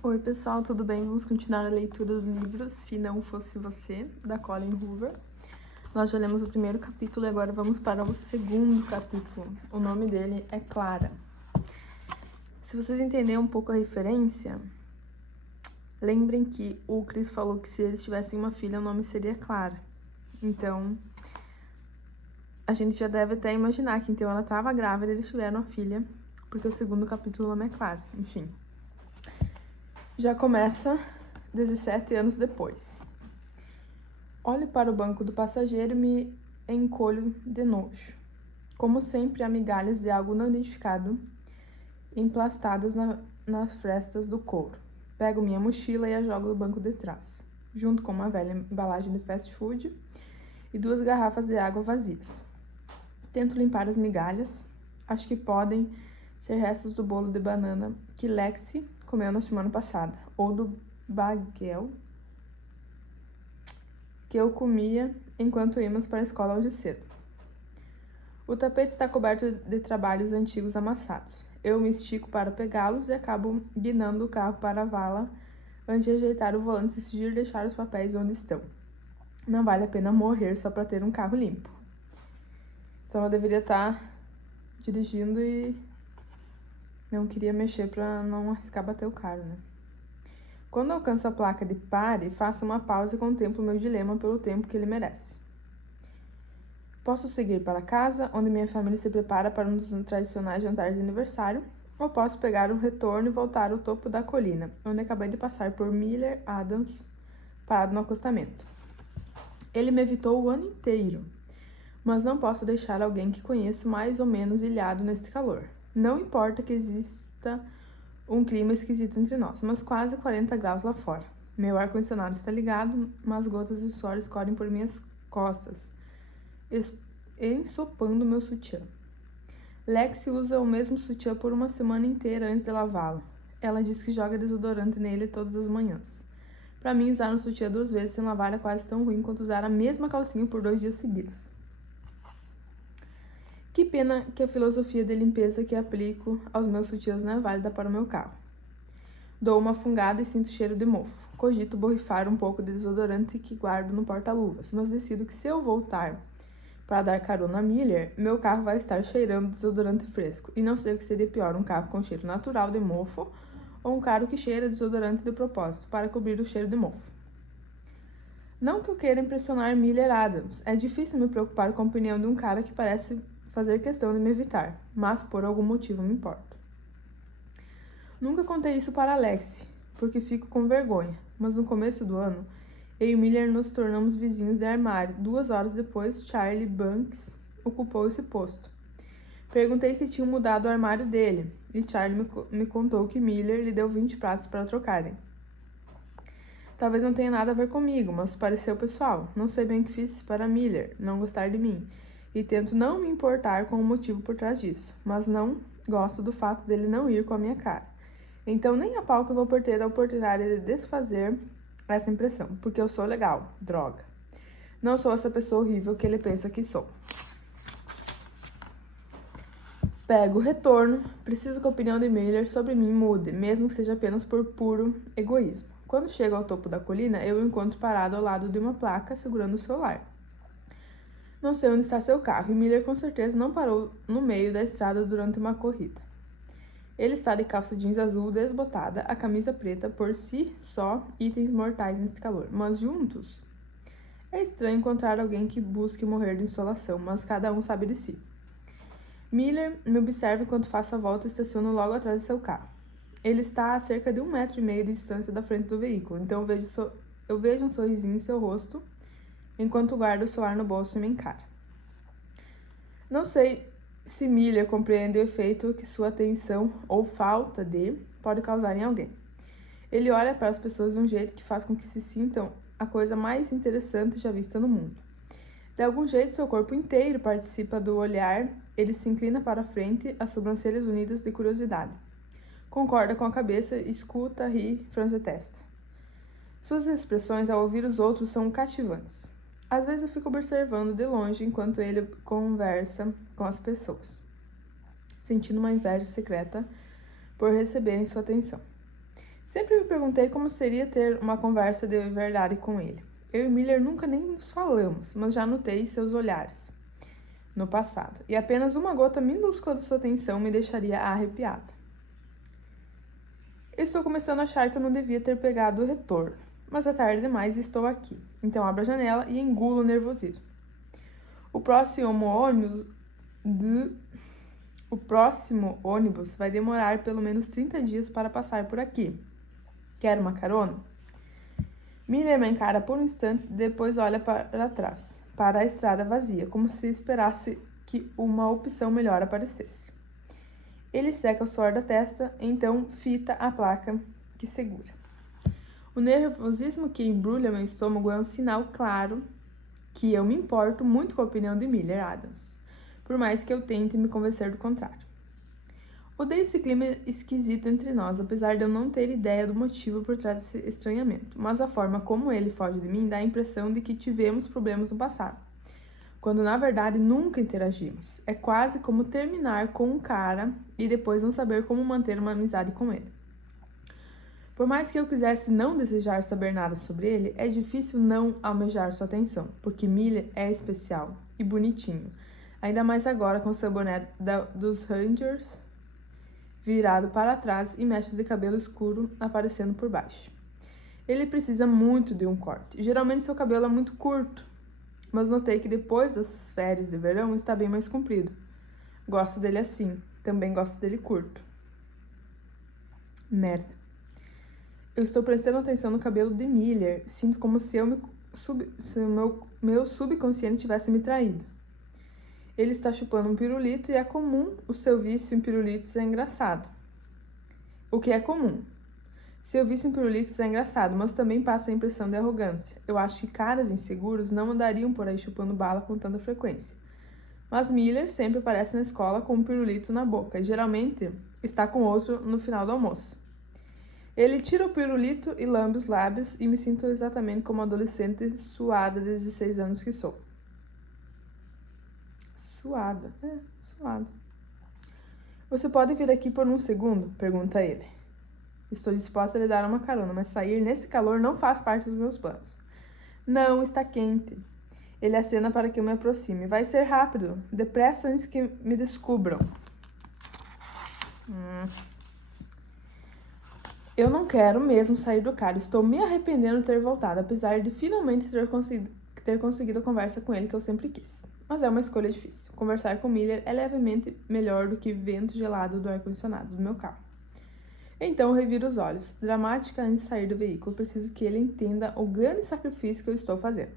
Oi pessoal, tudo bem? Vamos continuar a leitura do livro Se Não Fosse Você, da Colleen Hoover. Nós já lemos o primeiro capítulo e agora vamos para o segundo capítulo. O nome dele é Clara. Se vocês entenderem um pouco a referência, lembrem que o Chris falou que se eles tivessem uma filha, o nome seria Clara. Então, a gente já deve até imaginar que então ela estava grávida e eles tiveram a filha, porque o segundo capítulo o nome é Clara. Enfim. Já começa 17 anos depois. Olho para o banco do passageiro e me encolho de nojo. Como sempre, há migalhas de algo não identificado emplastadas nas frestas do couro. Pego minha mochila e a jogo no banco de trás, junto com uma velha embalagem de fast food e 2 garrafas de água vazias. Tento limpar as migalhas. Acho que podem ser restos do bolo de banana que Lexi comeu na semana passada, ou do baguel que eu comia enquanto íamos para a escola hoje cedo. O tapete está coberto de trabalhos antigos amassados. Eu me estico para pegá-los e acabo guinando o carro para a vala antes de ajeitar o volante, decidir deixar os papéis onde estão. Não vale a pena morrer só para ter um carro limpo. Então eu deveria estar dirigindo e não queria mexer para não arriscar bater o carro, né? Quando alcanço a placa de pare, faço uma pausa e contemplo meu dilema pelo tempo que ele merece. Posso seguir para casa, onde minha família se prepara para um dos tradicionais jantares de aniversário, ou posso pegar um retorno e voltar ao topo da colina, onde acabei de passar por Miller Adams, parado no acostamento. Ele me evitou o ano inteiro, mas não posso deixar alguém que conheço mais ou menos ilhado neste calor. Não importa que exista um clima esquisito entre nós, mas quase 40 graus lá fora. Meu ar-condicionado está ligado, mas gotas de suor escorrem por minhas costas, ensopando meu sutiã. Lexi usa o mesmo sutiã por uma semana inteira antes de lavá-lo. Ela diz que joga desodorante nele todas as manhãs. Para mim, usar um sutiã 2 vezes sem lavar é quase tão ruim quanto usar a mesma calcinha por 2 dias seguidos. Que pena que a filosofia de limpeza que aplico aos meus sutiãs não é válida para o meu carro. Dou uma fungada e sinto cheiro de mofo. Cogito borrifar um pouco de desodorante que guardo no porta-luvas, mas decido que se eu voltar para dar carona a Miller, meu carro vai estar cheirando desodorante fresco. E não sei o que seria pior, um carro com cheiro natural de mofo ou um carro que cheira desodorante de propósito, para cobrir o cheiro de mofo. Não que eu queira impressionar Miller Adams, é difícil me preocupar com a opinião de um cara que parece fazer questão de me evitar, mas por algum motivo me importo. Nunca contei isso para Lexi, porque fico com vergonha, mas no começo do ano, eu e Miller nos tornamos vizinhos de armário. 2 horas depois, Charlie Banks ocupou esse posto. Perguntei se tinham mudado o armário dele, e Charlie me contou que Miller lhe deu 20 pratos para trocarem. Talvez não tenha nada a ver comigo, mas pareceu pessoal. Não sei bem o que fiz para Miller não gostar de mim, e tento não me importar com o motivo por trás disso, mas não gosto do fato dele não ir com a minha cara. Então nem a pau que eu vou ter a oportunidade de desfazer essa impressão, porque eu sou legal, droga. Não sou essa pessoa horrível que ele pensa que sou. Pego o retorno, preciso que a opinião de Miller sobre mim mude, mesmo que seja apenas por puro egoísmo. Quando chego ao topo da colina, eu o encontro parado ao lado de uma placa, segurando o celular. Não sei onde está seu carro, e Miller com certeza não parou no meio da estrada durante uma corrida. Ele está de calça jeans azul desbotada, a camisa preta, por si só, itens mortais neste calor, mas juntos? É estranho encontrar alguém que busque morrer de insolação, mas cada um sabe de si. Miller me observa enquanto faço a volta e estaciono logo atrás de seu carro. Ele está a cerca de 1,5 metros de distância da frente do veículo, então eu vejo um sorrisinho em seu rosto, enquanto guarda o celular no bolso e me encara. Não sei se Miller compreende o efeito que sua atenção, ou falta de, pode causar em alguém. Ele olha para as pessoas de um jeito que faz com que se sintam a coisa mais interessante já vista no mundo. De algum jeito, seu corpo inteiro participa do olhar, ele se inclina para a frente, as sobrancelhas unidas de curiosidade. Concorda com a cabeça, escuta, ri, franze a testa. Suas expressões ao ouvir os outros são cativantes. Às vezes eu fico observando de longe enquanto ele conversa com as pessoas, sentindo uma inveja secreta por receberem sua atenção. Sempre me perguntei como seria ter uma conversa de verdade com ele. Eu e Miller nunca nem nos falamos, mas já notei seus olhares no passado, e apenas uma gota minúscula de sua atenção me deixaria arrepiado. Estou começando a achar que eu não devia ter pegado o retorno, mas é tarde demais e estou aqui. Então abro a janela e engulo o nervosismo. O próximo ônibus vai demorar pelo menos 30 dias para passar por aqui. Quer uma carona? Miller me encara por um instante e depois olha para trás, para a estrada vazia, como se esperasse que uma opção melhor aparecesse. Ele seca o suor da testa, então fita a placa que segura. O nervosismo que embrulha meu estômago é um sinal claro que eu me importo muito com a opinião de Miller Adams, por mais que eu tente me convencer do contrário. Odeio esse clima esquisito entre nós, apesar de eu não ter ideia do motivo por trás desse estranhamento, mas a forma como ele foge de mim dá a impressão de que tivemos problemas no passado, quando na verdade nunca interagimos. É quase como terminar com um cara e depois não saber como manter uma amizade com ele. Por mais que eu quisesse não desejar saber nada sobre ele, é difícil não almejar sua atenção, porque Miller é especial e bonitinho, ainda mais agora com seu boné dos Rangers virado para trás e mechas de cabelo escuro aparecendo por baixo. Ele precisa muito de um corte. Geralmente seu cabelo é muito curto, mas notei que depois das férias de verão está bem mais comprido. Gosto dele assim. Também gosto dele curto. Merda. Eu estou prestando atenção no cabelo de Miller. Sinto como se meu subconsciente tivesse me traído. Ele está chupando um pirulito e é comum o seu vício em pirulitos é engraçado. O que é comum. Seu vício em pirulitos é engraçado, mas também passa a impressão de arrogância. Eu acho que caras inseguros não andariam por aí chupando bala com tanta frequência. Mas Miller sempre aparece na escola com um pirulito na boca e geralmente está com outro no final do almoço. Ele tira o pirulito e lambe os lábios e me sinto exatamente como uma adolescente suada de 16 anos que sou. Suada. Suada. Você pode vir aqui por um segundo? Pergunta ele. Estou disposta a lhe dar uma carona, mas sair nesse calor não faz parte dos meus planos. Não, está quente. Ele acena para que eu me aproxime. Vai ser rápido. Depressa antes que me descubram. Eu não quero mesmo sair do carro. Estou me arrependendo de ter voltado, apesar de finalmente ter conseguido a conversa com ele que eu sempre quis. Mas é uma escolha difícil. Conversar com Miller é levemente melhor do que vento gelado do ar-condicionado do meu carro. Então, reviro os olhos. Dramática antes de sair do veículo. Preciso que ele entenda o grande sacrifício que eu estou fazendo.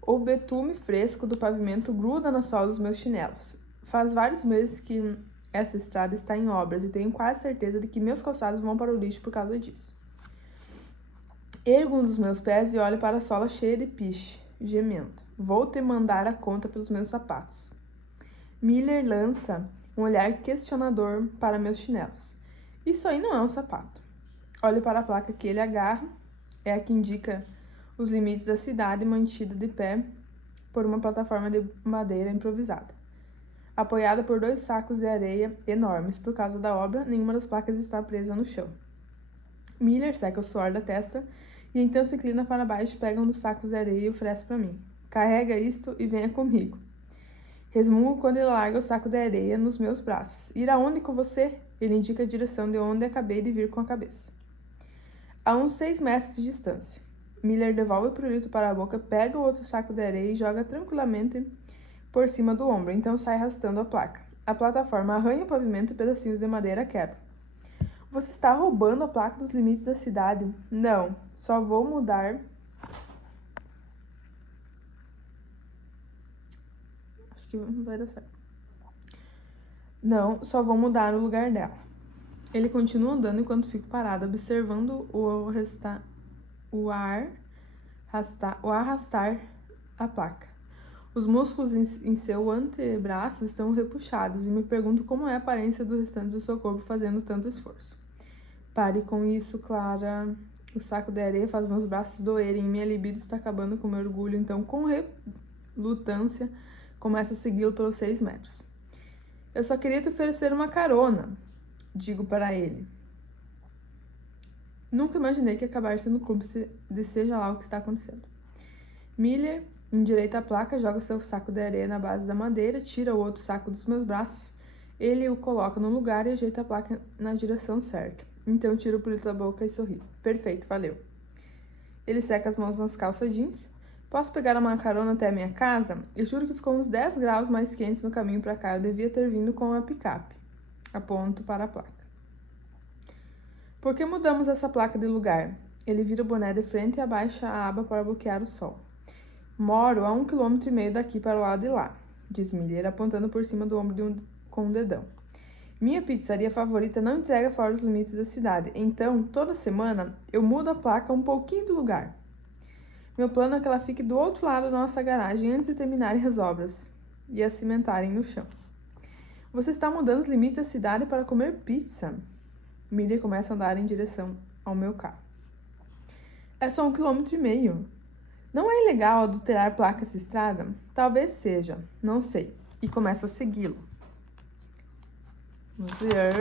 O betume fresco do pavimento gruda na sola dos meus chinelos. Faz vários meses que essa estrada está em obras e tenho quase certeza de que meus calçados vão para o lixo por causa disso. Ergo um dos meus pés e olho para a sola cheia de piche, gemendo. Vou te mandar a conta pelos meus sapatos. Miller lança um olhar questionador para meus chinelos. Isso aí não é um sapato. Olho para a placa que ele agarra. É a que indica os limites da cidade mantida de pé por uma plataforma de madeira improvisada. Apoiada por 2 sacos de areia enormes. Por causa da obra, nenhuma das placas está presa no chão. Miller seca o suor da testa e então se inclina para baixo, pega um dos sacos de areia e oferece para mim. Carrega isto e venha comigo. Resmungo quando ele larga o saco de areia nos meus braços. Ir aonde com você? Ele indica a direção de onde acabei de vir com a cabeça. A uns 6 metros de distância. Miller devolve o pirulito para a boca, pega o outro saco de areia e joga tranquilamente por cima do ombro, então sai arrastando a placa. A plataforma arranha o pavimento e pedacinhos de madeira quebram. Você está roubando a placa dos limites da cidade? Não, só vou mudar... Acho que não vai dar certo. Não, só vou mudar o lugar dela. Ele continua andando enquanto fico parado, observando o arrastar a placa. Os músculos em seu antebraço estão repuxados e me pergunto como é a aparência do restante do seu corpo fazendo tanto esforço. Pare com isso, Clara. O saco de areia faz meus braços doerem e minha libido está acabando com meu orgulho, então com relutância começo a segui-lo pelos 6 metros. Eu só queria te oferecer uma carona, digo para ele. Nunca imaginei que acabasse no clube, seja lá o que está acontecendo. Miller endireita a placa, joga seu saco de areia na base da madeira, tira o outro saco dos meus braços. Ele o coloca no lugar e ajeita a placa na direção certa. Então tira o pirulito da boca e sorri. Perfeito, valeu. Ele seca as mãos nas calças jeans. Posso pegar uma carona até a minha casa? Eu juro que ficou uns 10 graus mais quentes no caminho para cá. Eu devia ter vindo com a picape. Aponto para a placa. Por que mudamos essa placa de lugar? Ele vira o boné de frente e abaixa a aba para bloquear o sol. Moro a 1,5 km daqui para o lado de lá, diz Miller, apontando por cima do ombro com um dedão. Minha pizzaria favorita não entrega fora dos limites da cidade, então, toda semana, eu mudo a placa um pouquinho do lugar. Meu plano é que ela fique do outro lado da nossa garagem antes de terminarem as obras e a cimentarem no chão. Você está mudando os limites da cidade para comer pizza? Miller começa a andar em direção ao meu carro. É só 1,5 km. Não é ilegal adulterar placas de estrada? Talvez seja, não sei. E começa a segui-lo. Vamos ver.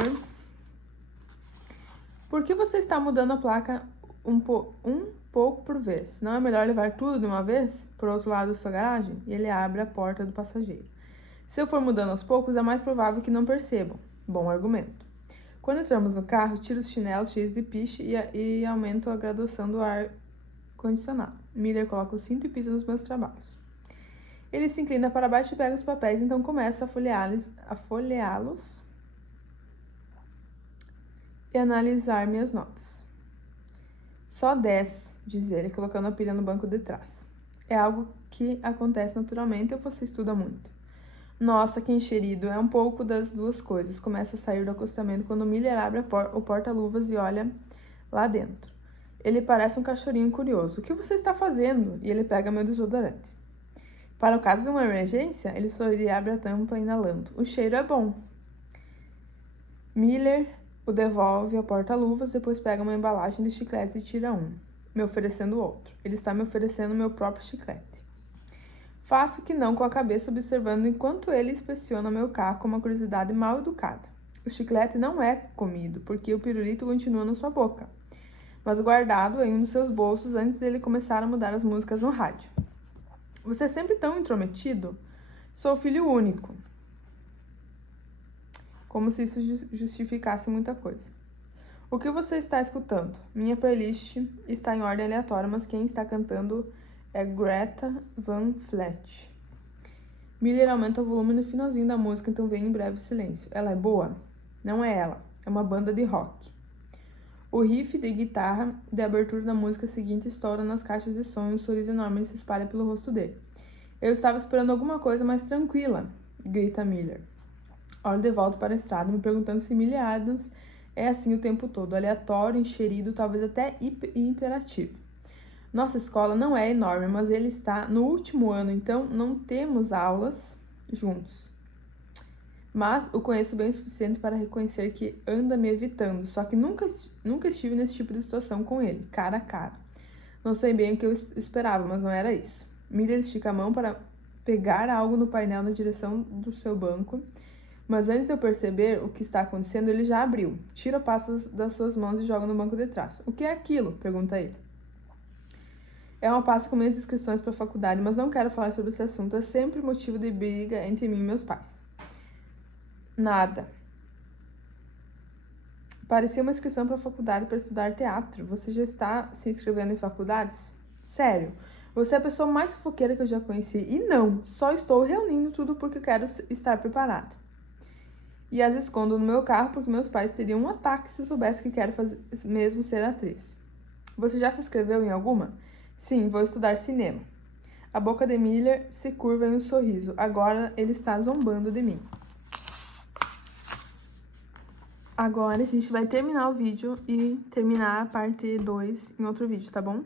Por que você está mudando a placa um pouco por vez? Não é melhor levar tudo de uma vez? Por outro lado da sua garagem? E ele abre a porta do passageiro. Se eu for mudando aos poucos, é mais provável que não percebam. Bom argumento. Quando entramos no carro, tiro os chinelos cheios de piche e aumento a graduação do ar condicionado. Miller coloca o cinto e pisa nos meus trabalhos. Ele se inclina para baixo e pega os papéis, então começa a folheá-los e analisar minhas notas. Só 10, diz ele, colocando a pilha no banco de trás. É algo que acontece naturalmente ou você estuda muito? Nossa, que encherido. É um pouco das duas coisas. Começa a sair do acostamento quando Miller abre o porta-luvas e olha lá dentro. Ele parece um cachorrinho curioso. O que você está fazendo? E ele pega meu desodorante. Para o caso de uma emergência, ele sorri e abre a tampa inalando. O cheiro é bom. Miller o devolve ao porta-luvas, depois pega uma embalagem de chicletes e tira um, me oferecendo outro. Ele está me oferecendo meu próprio chiclete. Faço que não com a cabeça, observando enquanto ele inspeciona meu carro com uma curiosidade mal educada. O chiclete não é comido, porque o pirulito continua na sua boca, mas guardado em um dos seus bolsos antes dele começar a mudar as músicas no rádio. Você é sempre tão intrometido? Sou filho único. Como se isso justificasse muita coisa. O que você está escutando? Minha playlist está em ordem aleatória, mas quem está cantando é Greta Van Fleet. Miller aumenta o volume no finalzinho da música, então vem em breve silêncio. Ela é boa? Não é ela. É uma banda de rock. O riff de guitarra de abertura da música seguinte estoura nas caixas de som e um sorriso enorme se espalha pelo rosto dele. Eu estava esperando alguma coisa mais tranquila, grita Miller. Olho de volta para a estrada, me perguntando se Millie Adams é assim o tempo todo, aleatório, encherido, talvez até imperativo. Nossa escola não é enorme, mas ele está no último ano, então não temos aulas juntos. Mas o conheço bem o suficiente para reconhecer que anda me evitando, só que nunca estive nesse tipo de situação com ele, cara a cara. Não sei bem o que eu esperava, mas não era isso. Miller estica a mão para pegar algo no painel na direção do seu banco, mas antes de eu perceber o que está acontecendo, ele já abriu. Tira a pasta das suas mãos e joga no banco de trás. O que é aquilo? Pergunta ele. É uma pasta com minhas inscrições para a faculdade, mas não quero falar sobre esse assunto. É sempre motivo de briga entre mim e meus pais. Nada. Parecia uma inscrição para a faculdade para estudar teatro. Você já está se inscrevendo em faculdades? Sério. Você é a pessoa mais fofoqueira que eu já conheci. E não, só estou reunindo tudo porque quero estar preparado. E as escondo no meu carro porque meus pais teriam um ataque se soubessem que quero mesmo ser atriz. Você já se inscreveu em alguma? Sim, vou estudar cinema. A boca de Miller se curva em um sorriso. Agora ele está zombando de mim. Agora a gente vai terminar o vídeo e terminar a parte 2 em outro vídeo, tá bom?